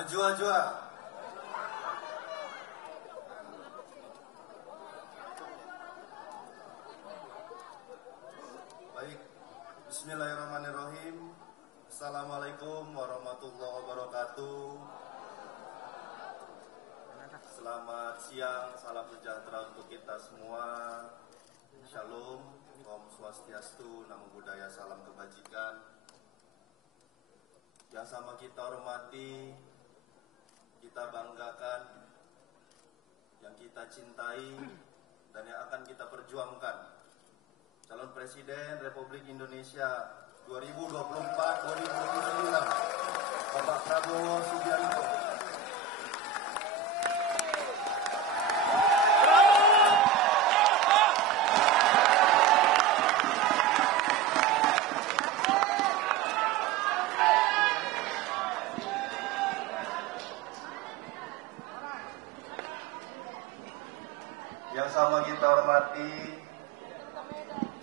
Maju-maju. Baik, bismillahirrahmanirrahim. Assalamualaikum warahmatullahi wabarakatuh. Selamat siang, salam sejahtera untuk kita semua. Shalom, Om Swastiastu, Namo Buddhaya, salam kebajikan. Yang sama kita hormati, kita banggakan, yang kita cintai, dan yang akan kita perjuangkan, calon Presiden Republik Indonesia 2024-2029, Bapak Prabowo Subianto. Yang sama kita hormati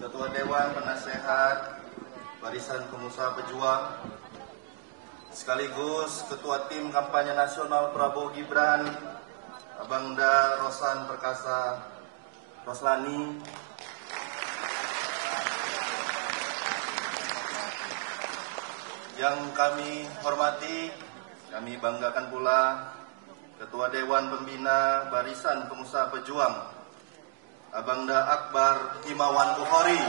Ketua Dewan Penasehat Barisan Pengusaha Pejuang, sekaligus Ketua Tim Kampanye Nasional Prabowo Gibran, Abangda Rosan Perkasa Roslani, yang kami hormati, kami banggakan pula Ketua Dewan Pembina Barisan Pengusaha Pejuang, Abangda Akbar Himawan Bukhari,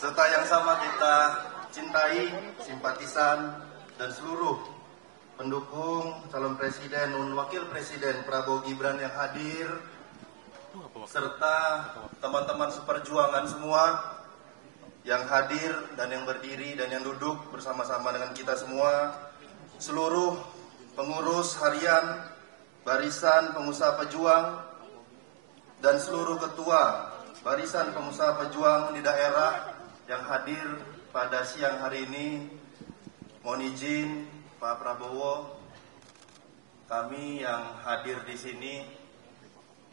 serta yang sama kita cintai, simpatisan, dan seluruh pendukung calon presiden dan wakil presiden Prabowo Gibran yang hadir, serta teman-teman seperjuangan semua yang hadir dan yang berdiri dan yang duduk bersama-sama dengan kita semua, seluruh pengurus harian Barisan Pengusaha Pejuang, dan seluruh ketua Barisan Pengusaha Pejuang di daerah yang hadir pada siang hari ini. Mohon izin Pak Prabowo, kami yang hadir di sini,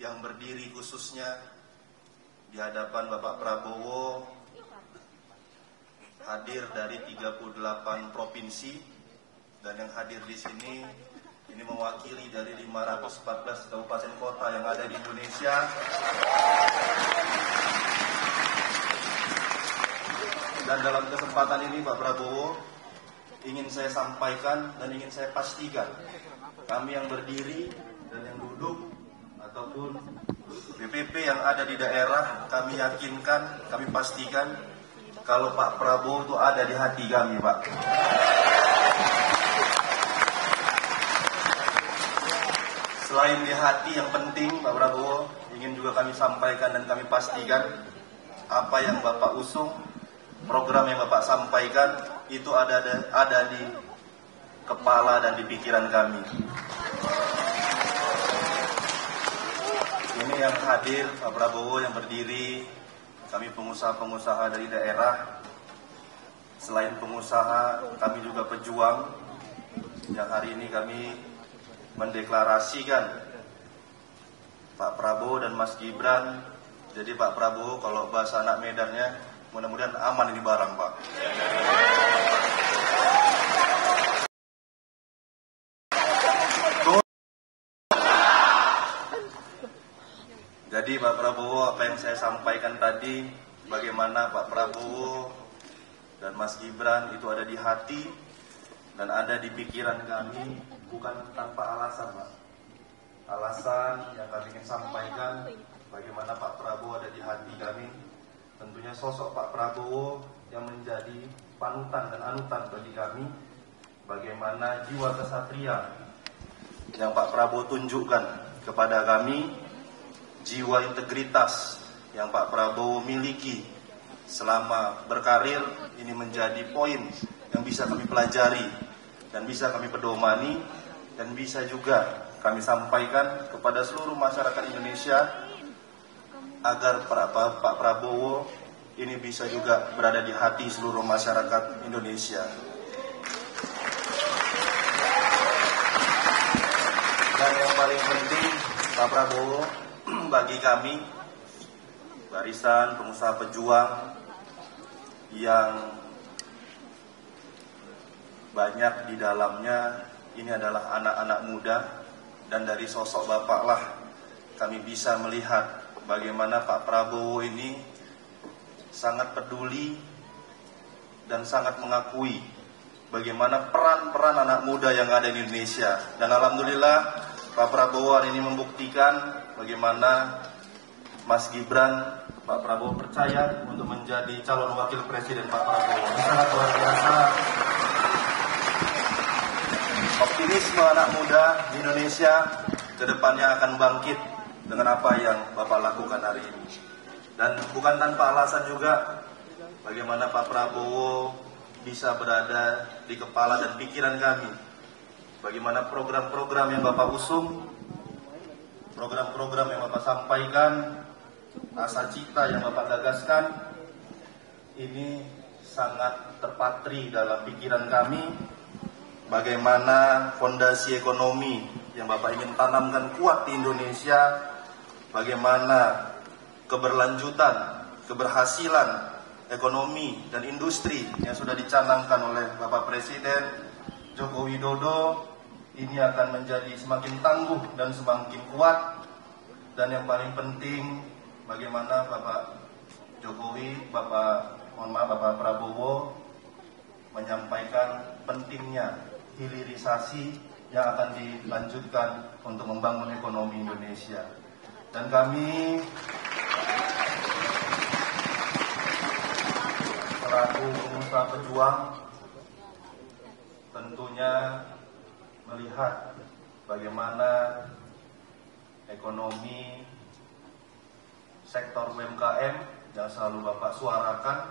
yang berdiri khususnya di hadapan Bapak Prabowo, hadir dari 38 provinsi, dan yang hadir di sini ini mewakili dari 514 kabupaten kota yang ada di Indonesia. Dan dalam kesempatan ini Pak Prabowo, ingin saya sampaikan dan ingin saya pastikan, kami yang berdiri dan yang duduk ataupun BPP yang ada di daerah, kami yakinkan, kami pastikan kalau Pak Prabowo itu ada di hati kami, Pak. Selain di hati yang penting, Pak Prabowo, ingin juga kami sampaikan dan kami pastikan apa yang Bapak usung, program yang Bapak sampaikan itu ada di kepala dan di pikiran kami. Ini yang hadir Pak Prabowo yang berdiri, kami pengusaha-pengusaha dari daerah. Selain pengusaha, kami juga pejuang yang hari ini kami mendeklarasikan Pak Prabowo dan Mas Gibran. Jadi Pak Prabowo kalau bahasa anak Medannya, mudah-mudahan aman ini barang, Pak. Jadi Pak Prabowo, apa yang saya sampaikan tadi, bagaimana Pak Prabowo dan Mas Gibran itu ada di hati dan ada di pikiran kami, bukan tanpa alasan, Pak. Alasan yang kami ingin sampaikan, bagaimana Pak Prabowo ada di hati kami, tentunya sosok Pak Prabowo yang menjadi panutan dan anutan bagi kami, bagaimana jiwa kesatria yang Pak Prabowo tunjukkan kepada kami, jiwa integritas yang Pak Prabowo miliki selama berkarir, ini menjadi poin yang bisa kami pelajari dan bisa kami pedomani dan bisa juga kami sampaikan kepada seluruh masyarakat Indonesia agar Pak Prabowo ini bisa juga berada di hati seluruh masyarakat Indonesia. Dan yang paling penting, Pak Prabowo, bagi kami Barisan Pengusaha Pejuang, yang banyak di dalamnya ini adalah anak-anak muda, dan dari sosok Bapak lah kami bisa melihat bagaimana Pak Prabowo ini sangat peduli dan sangat mengakui bagaimana peran-peran anak muda yang ada di Indonesia. Dan alhamdulillah Pak Prabowo hari ini membuktikan bagaimana Mas Gibran, Pak Prabowo percaya untuk menjadi calon wakil presiden Pak Prabowo. Ini sangat luar biasa. Optimisme anak muda di Indonesia ke depannya akan bangkit dengan apa yang Bapak lakukan hari ini. Dan bukan tanpa alasan juga bagaimana Pak Prabowo bisa berada di kepala dan pikiran kami. Bagaimana program-program yang Bapak usung, program-program yang Bapak sampaikan, asa cita yang Bapak gagaskan, ini sangat terpatri dalam pikiran kami. Bagaimana fondasi ekonomi yang Bapak ingin tanamkan kuat di Indonesia, bagaimana keberlanjutan, keberhasilan ekonomi dan industri yang sudah dicanangkan oleh Bapak Presiden Joko Widodo ini akan menjadi semakin tangguh dan semakin kuat. Dan yang paling penting, bagaimana Bapak Jokowi, Bapak Prabowo menyampaikan pentingnya hilirisasi yang akan dilanjutkan untuk membangun ekonomi Indonesia. Dan kami selaku pengusaha pejuang tentunya melihat bagaimana ekonomi sektor UMKM yang selalu Bapak suarakan,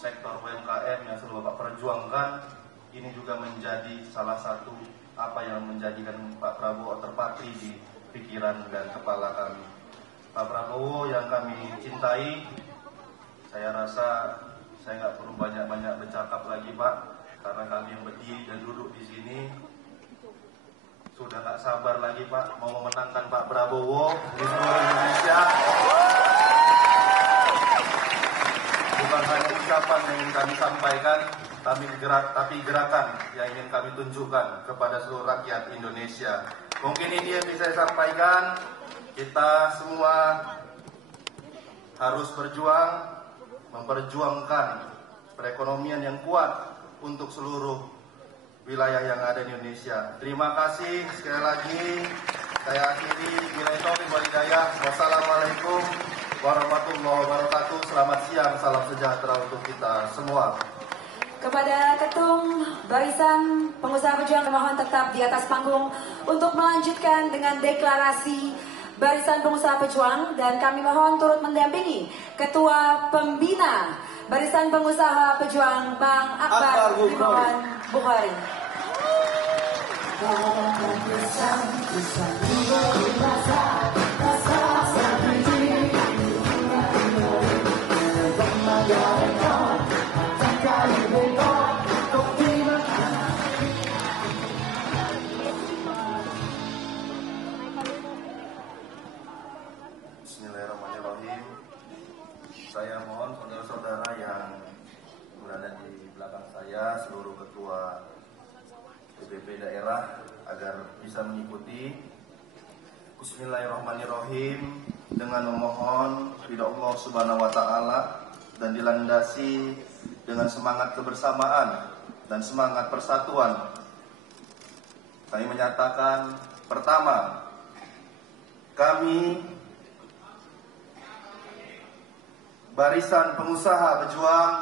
sektor UMKM yang selalu Bapak perjuangkan, ini juga menjadi salah satu apa yang menjadikan Pak Prabowo terpatri di pikiran dan kepala kami. Pak Prabowo yang kami cintai, saya rasa saya nggak perlu banyak-banyak bercakap lagi Pak, karena kami yang berdiri dan duduk di sini sudah nggak sabar lagi Pak mau memenangkan Pak Prabowo di seluruh Indonesia. Bukan hanya ucapan yang ingin kami sampaikan, tapi gerakan yang ingin kami tunjukkan kepada seluruh rakyat Indonesia. Mungkin ini yang bisa saya sampaikan. Kita semua harus berjuang, memperjuangkan perekonomian yang kuat untuk seluruh wilayah yang ada di Indonesia. Terima kasih sekali lagi. Saya akhiri. Billahi taufiq wal hidayah. Wassalamualaikum warahmatullahi wabarakatuh. Selamat siang, salam sejahtera untuk kita semua. Kepada Ketum Barisan Pengusaha Pejuang, mohon tetap di atas panggung untuk melanjutkan dengan deklarasi Barisan Pengusaha Pejuang, dan kami mohon turut mendampingi Ketua Pembina Barisan Pengusaha Pejuang, Bang Akbar Himawan Bukhari. Bismillahirrahmanirrahim. Saya mohon saudara-saudara yang berada di belakang saya, seluruh ketua DPP daerah, agar bisa mengikuti. Bismillahirrahmanirrahim. Dengan memohon ridha Allah Subhanahu wa taala dan dilandasi dengan semangat kebersamaan dan semangat persatuan, kami menyatakan, pertama, kami Barisan Pengusaha Pejuang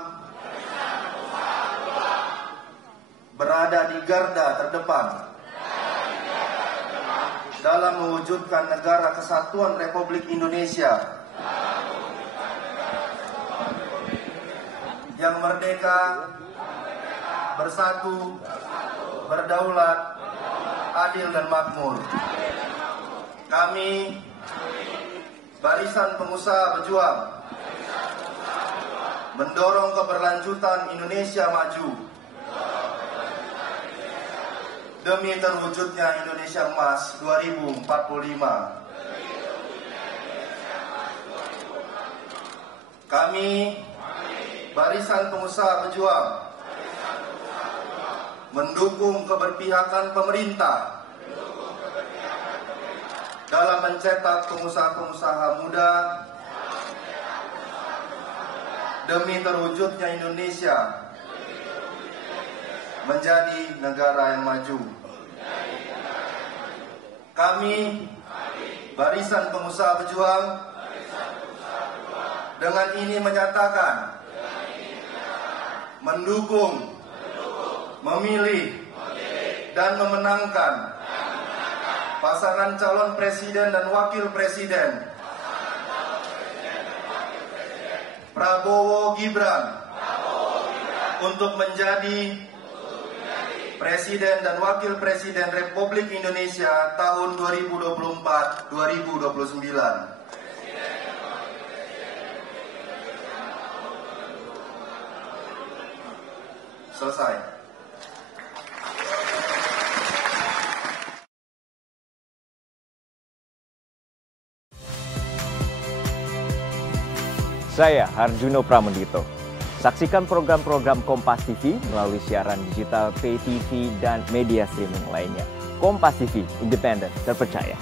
berada di garda terdepan dalam mewujudkan negara kesatuan Republik Indonesia yang merdeka, bersatu, berdaulat, adil dan makmur. Kami Barisan Pengusaha Pejuang mendorong keberlanjutan Indonesia maju demi terwujudnya Indonesia Emas 2045. Kami Barisan Pengusaha Pejuang mendukung keberpihakan pemerintah dalam mencetak pengusaha-pengusaha muda demi terwujudnya Indonesia menjadi negara yang maju. Kami, Barisan Pengusaha Pejuang, dengan ini menyatakan mendukung, memilih, dan memenangkan pasangan calon presiden dan wakil presiden Prabowo Gibran untuk menjadi Presiden dan Wakil Presiden Republik Indonesia tahun 2024-2029. Selesai. Saya Harjuno Pramendito. Saksikan program-program Kompas TV melalui siaran digital, pay TV, dan media streaming lainnya. Kompas TV, independen, terpercaya.